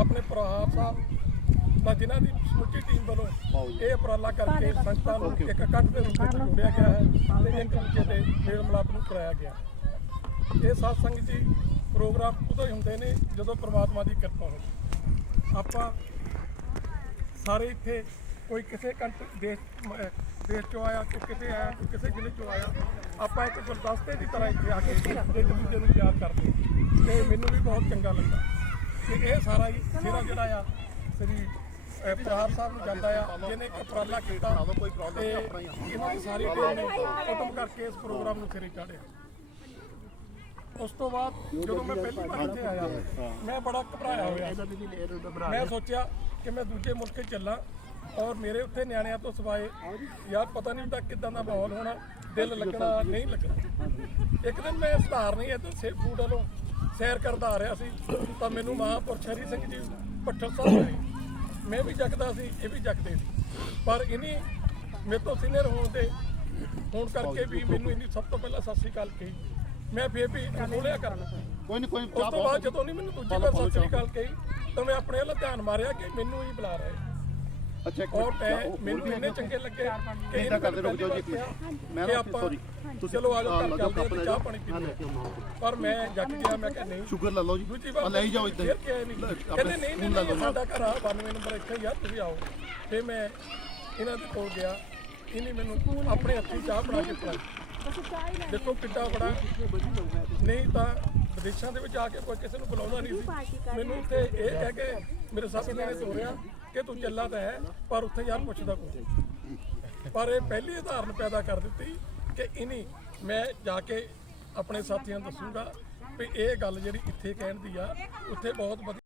ਆਪਣੇ ਪ੍ਰਹਾਰ ਸਾਹਿਬ ਦਾ ਜਿਨ੍ਹਾਂ ਦੀ ਸਮੁੱਚੀ ਟੀਮ ਵੱਲੋਂ ਇਹ ਉਪਰਾਲਾ ਕਰਕੇ ਸੰਗਤਾਂ ਨੂੰ ਇੱਕ ਇਕੱਠ ਦੇ ਰੂਪ ਵਿੱਚ ਜੋੜਿਆ ਗਿਆ ਹੈ ਤੇ ਇੱਕ ਦੂਜੇ ਦੇ ਮੇਲ ਮਿਲਾਪ ਨੂੰ ਕਰਾਇਆ ਗਿਆ ਇਹ ਸਾਧ ਸੰਗਤ ਜੀ ਪ੍ਰੋਗਰਾਮ ਉਦੋਂ ਹੀ ਹੁੰਦੇ ਨੇ ਜਦੋਂ ਪ੍ਰਮਾਤਮਾ ਦੀ ਕਿਰਪਾ ਹੋਵੇ। ਆਪਾਂ ਸਾਰੇ ਇੱਥੇ ਕੋਈ ਕਿਸੇ ਕੰਟ ਦੇਸ਼ ਦੇਸ਼ ਚੋਂ ਆਇਆ ਕੋਈ ਕਿਤੇ ਆਇਆ ਕੋਈ ਕਿਸੇ ਜ਼ਿਲ੍ਹੇ ਚੋਂ ਆਇਆ ਆਪਾਂ ਇੱਕ ਗੁਲਦਸਤੇ ਦੀ ਤਰ੍ਹਾਂ ਇੱਥੇ ਆ ਕੇ ਇੱਕ ਦੂਜੇ ਨੂੰ ਯਾਦ ਕਰਦੇ ਤੇ ਮੈਨੂੰ ਵੀ ਬਹੁਤ ਚੰਗਾ ਲੱਗਾ ਕਿ ਇਹ ਸਾਰਾ ਹੀ ਸਿਰਾ ਜਿਹੜਾ ਆ, ਸ੍ਰੀ ਪ੍ਰਹਾਰ ਸਾਹਿਬ ਨੂੰ ਜਾਂਦਾ ਆ, ਜਿਹਨੇ ਇੱਕ ਉਪਰਾਲਾ ਕੀਤਾ ਤੇ ਇਹਨਾਂ ਦੀ ਸਾਰੀ ਟੀਮ ਨੇ ਕੁਟੁੰਬ ਕਰਕੇ ਇਸ ਪ੍ਰੋਗਰਾਮ ਨੂੰ ਸਿਰੇ ਚਾੜਿਆ। ਉਸ ਤੋਂ ਬਾਅਦ ਜਦੋਂ ਮੈਂ ਪਹਿਲੀ ਵਾਰ ਇੱਥੇ ਆਇਆ, ਮੈਂ ਬੜਾ ਘਬਰਾਇਆ ਹੋਇਆ। ਮੈਂ ਸੋਚਿਆ ਕਿ ਮੈਂ ਦੂਜੇ ਮੁਲਕ ਚੱਲਾਂ ਔਰ ਮੇਰੇ ਉੱਥੇ ਨਿਆਣਿਆਂ ਤੋਂ ਸਵਾਏ। ਯਾਰ ਪਤਾ ਨਹੀਂ ਹੁੰਦਾ ਕਿਦਾਂ ਦਾ ਮਾਹੌਲ ਹੋਣਾ, ਦਿਲ ਲੱਗਣਾ, ਨਹੀਂ ਲੱਗਣਾ। ਇੱਕ ਦਿਨ ਮੈਂ ਸਧਾਰ ਨਹੀਂ ਇੱਥੇ ਸੇ ਫੂਡ ਵੱਲੋਂ ਸੈਰ ਕਰਦਾ ਆ ਰਿਹਾ ਸੀ ਤਾਂ ਮੈਨੂੰ ਮਹਾਂਪੁਰਸ਼ ਹਰੀ ਸਿੰਘ ਜੀ ਪੱਠਲ ਸਾਹਿਬ ਮਿਲੇ ਮੈਂ ਵੀ ਜਗਦਾ ਸੀ ਇਹ ਵੀ ਜਗਦੇ ਸੀ। ਪਰ ਇਨੀ ਮੇਰੇ ਤੋਂ ਸੀਨੀਅਰ ਹੋਣ ਦੇ ਹੋਣ ਕਰਕੇ ਵੀ ਮੈਨੂੰ ਇਨੀ ਸਭ ਤੋਂ ਪਹਿਲਾਂ ਸਤਿ ਸ੍ਰੀ ਅਕਾਲ ਕਹੀ। ਮੈਂ ਫੇਰ ਵੀ ਖੋਲਿਆ ਕਰਨਾ। ਕੋਈ ਨਹੀਂ ਕੋਈ ਉਸ ਤੋਂ ਬਾਅਦ ਜਦੋਂ ਨਹੀਂ ਮੈਨੂੰ ਦੂਜੀ ਵਾਰ ਸਤਿ ਸ੍ਰੀ ਅਕਾਲ ਕਹੀ ਤਾਂ ਮੈਂ ਆਪਣੇ ਵੱਲ ਧਿਆਨ ਮਾਰਿਆ ਕਿ ਮੈਨੂੰ ਹੀ ਬੁਲਾ ਰਹੇ। ਅੱਛਾ ਇੱਕ ਔਰ ਮਿੰਟ, ਮੈਂ ਉਹ- ਮੈਨੂੰ ਹੋਰ ਵੀ ਇੰਨੇ ਹੈਗੇ ਚੰਗੇ ਲੱਗੇ ਕਿ ਏਦਾਂ ਕਰਦੇ ਰਹੋ ਜੀ please। ਮੈਂ ਕਿ ਨਾ ਆਪਾਂ ਸੌਰੀ ਚਲੋ ਆ ਜਾਓ ਘਰ ਲਓ ਚੱਲਦੇ ਕੱਪ ਹਾਂ ਲੈ ਤੇ ਜਾਓ ਚਾਹ ਪਾਣੀ ਹਾਂ, ਲੈ ਪੀਂਦੇ ਕੇ ਆਓ ਮਾਂ। ਹਾਂ। ਪਰ ਮੈਂ ਜੱਗ ਗਿਆ ਮੈਂ ਕਿਹਾ ਨਹੀਂ। ਸ਼ੂਗਰ ਲੈ ਲਓ ਜੀ। ਦੂਜੀ ਆ ਵਾਰ ਲੈ ਹੀ ਜਾਓ ਇਦਾਂ ਫਿਰ ਕਿਹਾ ਨਹੀਂ। ਕਹਿੰਦੇ ਨਹੀਂ ਨਹੀਂ ਲੈ ਲਓ ਨਹੀਂ, ਸਾਡਾ ਘਰ ਆ 92 ਨੰਬਰ ਇੱਥੇ ਹੀ ਆ ਤੁਸੀਂ ਆਓ। ਫਿਰ ਮੈਂ ਇਹਨਾਂ ਦੇ ਕੋਲ ਗਿਆ। ਇਹਨੇ ਮੈਨੂੰ ਆਪਣੇ ਹੱਥੀਂ ਚਾਹ ਬਣਾ ਕੇ ਪਿਲਾਈ। ਦੇਖੋ ਕਿੱਡਾ ਬੜਾ ਨਹੀਂ ਤਾਂ ਵਿਦੇਸ਼ਾਂ ਦੇ ਵਿੱਚ ਆ ਕੇ ਕੋਈ ਕਿਸੇ ਨੂੰ ਬੁਲਾਉਂਦਾ ਨਹੀਂ ਸੀ। ਮੈਨੂੰ ਉੱਥੇ ਇਹ ਕਹਿ ਕੇ ਮੇਰੇ ਸਾਥੀ ਨੇ ਤੋਰਿਆ। ਕਿ ਤੂੰ ਚੱਲਾ ਤਾਂ ਹੈ, ਪਰ ਉੱਥੇ ਯਾਰ ਪੁੱਛਦਾ ਕੋਈ ਪਰ ਇਹ ਪਹਿਲੀ ਉਦਾਹਰਨ ਪੈਦਾ ਕਰ ਦਿੱਤੀ ਕਿ ਇਨੀ ਮੈਂ ਜਾ ਕੇ ਆਪਣੇ ਸਾਥੀਆਂ ਨੂੰ ਦੱਸੂਗਾ ਵੀ ਇਹ ਗੱਲ ਜਿਹੜੀ ਇੱਥੇ ਕਹਿਣ ਦੀ ਆ, ਉੱਥੇ ਬਹੁਤ ਵਧੀਆ